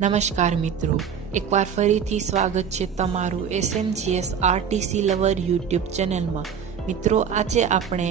નમસ્કાર મિત્રો, એકવાર ફરીથી સ્વાગત છે તમારું SMGS RTC લવર યુટ્યુબ ચેનલમાં। મિત્રો, આજે આપણે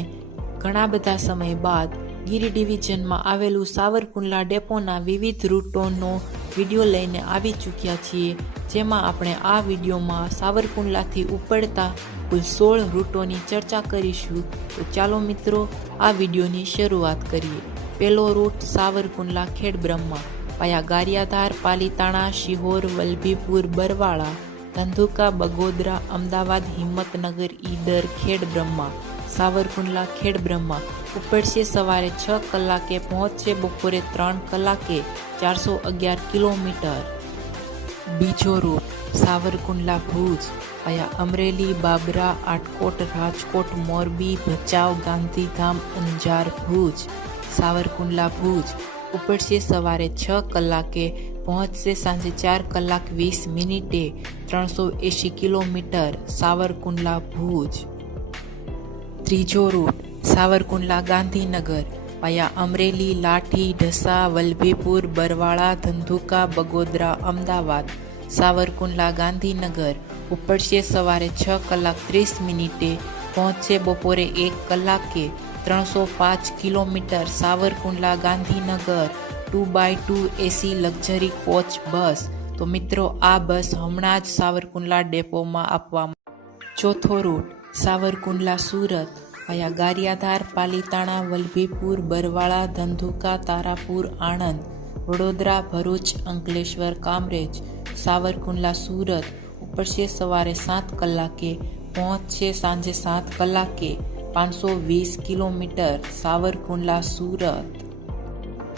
ઘણા બધા સમય બાદ ગીર ડિવિઝનમાં આવેલું સાવરકુંડલા ડેપોના વિવિધ રૂટોનો વિડીયો લઈને આવી ચૂક્યા છીએ, જેમાં આપણે આ વિડીયોમાં સાવરકુંડલાથી ઉપડતા કુલ 16 રૂટોની ચર્ચા કરીશું। તો ચાલો મિત્રો, આ વિડીયોની શરૂઆત કરીએ। પહેલો રૂટ સાવરકુંડલા ખેડબ્રહ્મા પાયા ગારિયાધાર, પાલીતાણા, શિહોર, વલભીપુર, બરવાળા, ધંધુકા, બગોદરા, અમદાવાદ, હિંમતનગર, ઈડર, ખેડબ્રહ્મા। સાવરકુંડલા ખેડબ્રહ્મા ઉપડશે સવારે 6 કલાકે, પહોંચશે બપોરે 3 કલાકે, 411 કિલોમીટર। બીજો રૂટ સાવરકુંડલા ભુજ પાયા અમરેલી, બાબરા, આટકોટ, રાજકોટ, મોરબી, ભચાઉ, ગાંધીધામ, અંજાર, ભુજ। સાવરકુંડલા ભુજ ઉપડશે સવારે 6 કલાકે, પહોંચશે સાંજે 4 કલાક 20 મિનિટે, 380 કિલોમીટર। સાવરકુંડલા ભુજ। ત્રીજો રૂટ સાવરકુંડલા ગાંધીનગર પાયા અમરેલી, લાઠી, ઢસા, વલભીપુર, બરવાળા, ધંધુકા, બગોદરા, અમદાવાદ। સાવરકુંડલા ગાંધીનગર ઉપડશે સવારે 6 કલાક 30 મિનિટે, પહોંચશે બપોરે 1 કલાકે, 305 કિલોમીટર। Savarkundla Gandhinagar 2x2 AC luxury coach bus. તો મિત્રો, આ બસ હમણાં જ સાવરકુંડલા ડેપોમાં આપવામાં। ચોથો રૂટ સાવરકુંડલા સુરત પાયા ગારિયાધાર, પાલીતાણા, વલભીપુર, બરવાળા, ધંધુકા, તારાપુર, આણંદ, વડોદરા, ભરૂચ, અંકલેશ્વર, કામરેજ। સાવરકુંડલા સુરત ઉપડશે સવારે 7 કલાકે, પહોંચશે સાંજે 7 કલાકે, 520 કિલોમીટર। સાવરકુંડલા સુરત।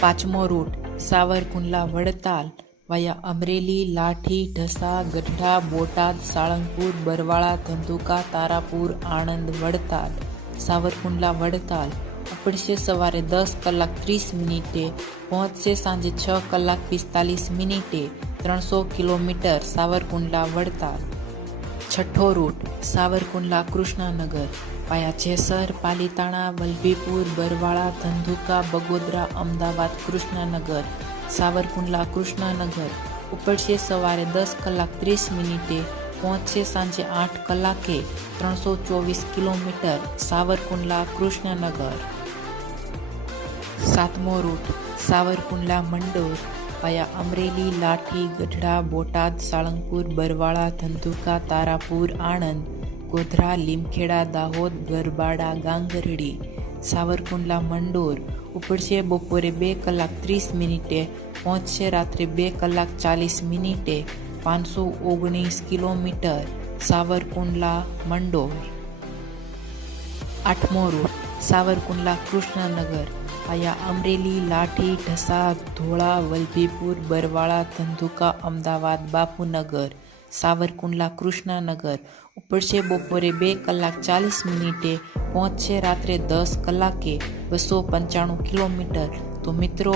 પાંચમો રૂટ સાવરકુંડલા વડતાલ વાયા અમરેલી, લાઠી, ઢસા, ગઢડા, બોટાદ, સાળંગપુર, બરવાળા, ધંધુકા, તારાપુર, આણંદ, વડતાલ। સાવરકુંડલા વડતાલ ઉપડશે સવારે 10 કલાક 30 મિનિટે, પહોંચશે સાંજે 6 કલાક 45 મિનિટે, 300 કિલોમીટર। સાવરકુંડલા વડતાલ। છઠ્ઠો રૂટ સાવરકુંડલા કૃષ્ણનગર પાયા જેસર, પાલીતાણા, વલભીપુર, બરવાળા, ધંધુકા, બગોદરા, અમદાવાદ, કૃષ્ણનગર। સાવરકુંડલા કૃષ્ણનગર ઉપડશે સવારે 10 કલાક 30 મિનિટે, પહોંચશે સાંજે 8 કલાકે, 324 કિલોમીટર। સાવરકુંડલા કૃષ્ણનગર। સાતમો રૂટ સાવરકુંડલા મંડોર પાયા અમરેલી, લાઠી, ગઢડા, બોટાદ, સાળંગપુર, બરવાળા, ધંધુકા, તારાપુર, આણંદ, ગોધરા, લીમખેડા, દાહોદ, ગરબાડા, ગાંગરડી। સાવરકુંડલા મંડોર ઉપડશે બપોરે 2 કલાક 30 મિનિટે, પહોંચશે રાત્રે 2 કલાક 40 મિનિટે, 519 કિલોમીટર। સાવરકુંડલા મંડોર। આઠમો રૂટ સાવરકુંડલા કૃષ્ણનગર પાયા અમરેલી, લાઠી, ઢસા, ધોળા, વલભીપુર, બરવાળા, ધંધુકા, અમદાવાદ, બાપુનગર। સાવરકુંડલા કૃષ્ણનગર ઉપડશે બપોરે 2 કલાક 40 મિનિટે, પહોંચશે રાત્રે 10 કલાકે, 295 કિલોમીટર। તો મિત્રો,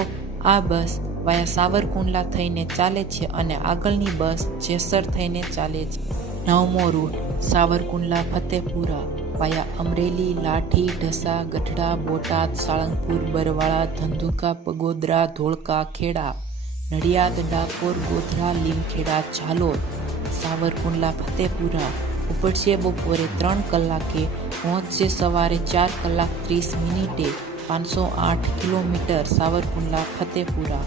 આ બસ વાયા સાવરકુંડલા થઈને ચાલે છે અને આગળની બસ જેસર થઈને ચાલે છે। નવમો રૂટ સાવરકુંડલા ફતેપુરા વાયા અમરેલી, લાઠી, ઢસા, ગઢડા, બોટાદ, સાળંગપુર, બરવાળા, ધંધુકા, બગોદરા, ધોળકા, ખેડા, નડિયાદ, ડાકોર, ગોધરા, લીમખેડા, ઝાલોદ। સાવરકુંડલા ફતેપુરા ઉપડશે બપોરે 3 કલાકે, પહોંચશે સવારે 4 કલાક 30 મિનિટે, 508 કિલોમીટર। સાવરકુંડલા ફતેપુરા।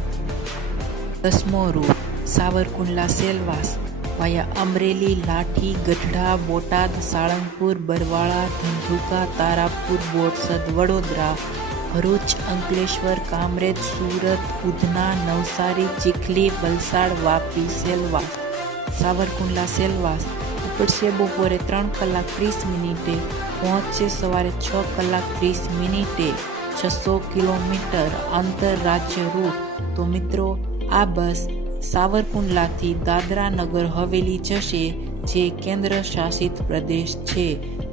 10મો રૂટ સાવરકુંડલા સેલવાસ વાયા અમરેલી, લાઠી, ગઢડા, બોટાદ, સાળંગપુર, બરવાળા, ધંધુકા, તારાપુર, બોરસદ, વડોદરા, ભરૂચ, અંકલેશ્વર, કામરેજ, સુરત, ઉધના, નવસારી, ચીખલી, વલસાડ, વાપી, સેલવાસ। સાવરકુંડલા સેલવાસ ઉપડશે બપોરે 3 કલાક 30 મિનિટે, પહોંચશે સવારે 6 કલાક 30 મિનિટે, 600 કિલોમીટર। આંતરરાજ્ય રૂટ તો મિત્રો, આ બસ સાવરકુંડલાથી દાદરા નગર હવેલી જશે, જે કેન્દ્ર શાસિત પ્રદેશ છે,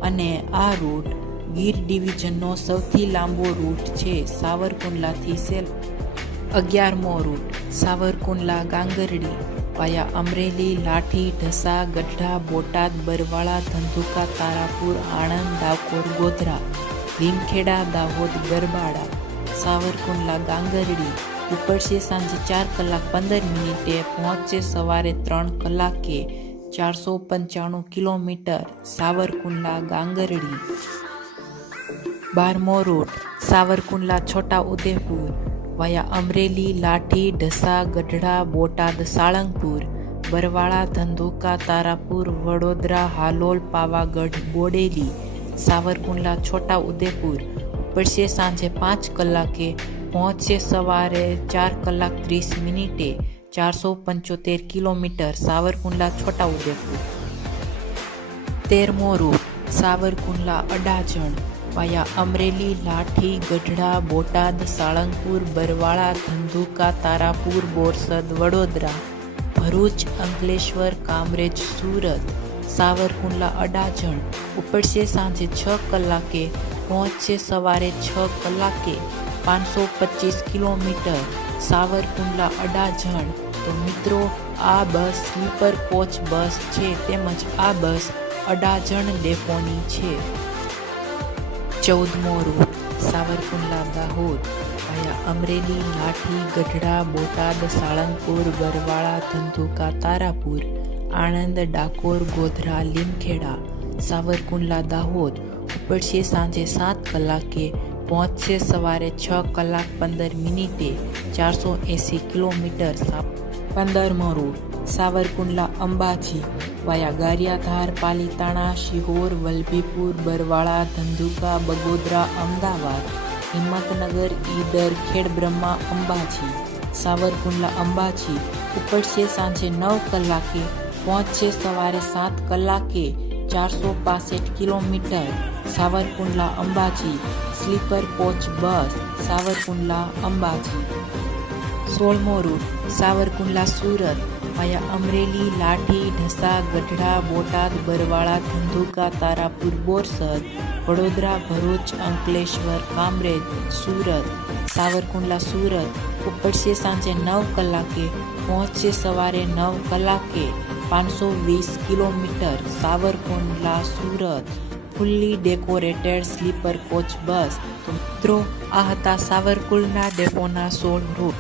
અને આ રૂટ ગીર ડિવિઝનનો સૌથી લાંબો રૂટ છે સાવરકુંડલાથી સેલ। 11મો રૂટ સાવરકુંડલા ગાંગરડી વાયા અમરેલી, લાઠી, ઢસા, ગઢડા, બોટાદ, બરવાળા, ધંધુકા, તારાપુર, આણંદ, ડાકોર, ગોધરા, લીમખેડા, દાહોદ, ગરબાડા। સાવરકુંડલા ગાંગરડી ઉપડશે સાંજે 4:15 પહોંચશે સવારે 3 કલાકે 495 કિલોમીટર સાવરકુંડલા ગાંગરડી। 12મો રૂટ સાવરકુંડલા છોટા ઉદેપુર વાયા અમરેલી, લાઠી, ઢસા, ગઢડા, બોટાદ, સાળંગપુર, બરવાળા, ધંધુકા, તારાપુર, વડોદરા, હાલોલ, પાવાગઢ, બોડેલી, સાવરકુંડલા છોટા ઉદેપુર ઉપડશે સાંજે 5 કલાકે પહોંચશે સવારે 4:30 475 કિલોમીટર સાવરકુંડલા છોટા ઉદેપુર। 13મો રૂટ સાવરકુંડલા અડાજણ વાયા અમરેલી, લાઠી, ગઢડા, બોટાદ, સાળંગપુર, બરવાળા, ધંધુકા, તારાપુર, બોરસદ, વડોદરા, ભરૂચ, અંકલેશ્વર, કામરેજ, સુરત, સાવરકુંડલા અડાજણ ઉપડશે સાંજે 6 કલાકે પહોંચશે સવારે 6 કલાકે 525 કિલોમીટર સાવરકુંડલા અડાજણ। તો મિત્રો, આ બસ સ્લીપર કોચ બસ છે તેમજ આ બસ અડાજણ ડેપોની છે। 14મો રૂટ સાવરકુંડલા દાહોદ વાયા અમરેલી, લાઠી, ગઢડા, બોટાદ, સાળંગપુર, બરવાળા, ધંધુકા, તારાપુર, આણંદ, ડાકોર, ગોધરા, લીમખેડા, સાવરકુંડલા દાહોદ ઉપડશે સાંજે 7 કલાકે પહોંચશે સવારે 6:15 480 કિલોમીટર। 15મો રૂટ સાવરકુંડલા અંબાજી વાયા ગારિયાધાર, પાલીતાણા, શિહોર, વલભીપુર, બરવાળા, ધંધુકા, બગોદરા, અમદાવાદ, હિંમતનગર, ઈડર, ખેડબ્રહ્મા, અંબાજી, સાવરકુંડલા અંબાજી ઉપડશે સાંજે 9 કલાકે પહોંચશે સવારે 7 કલાકે 465 કિલોમીટર Savarkundla Ambaji sleeper coach bus Savarkundla Ambaji. 16મો રૂટ સાવરકુંડલા સુરત વાયા અમરેલી, લાઠી, ઢસા, ગઢડા, બોટાદ, બરવાળા, ધંધુકા, તારાપુર, બોરસદ, વડોદરા, ભરૂચ, અંકલેશ્વર, કામરેજ, સુરત, સાવરકુંડલા સુરત ઉપડશે સાંજે 9 કલાકે પહોંચશે સવારે 9 કલાકે 520 કિલોમીટર Savarkundla Surat fully decorated sleeper coach bus. તો મિત્રો, આ હતા સાવરકુંડલા ડેપોના 16 રૂટ।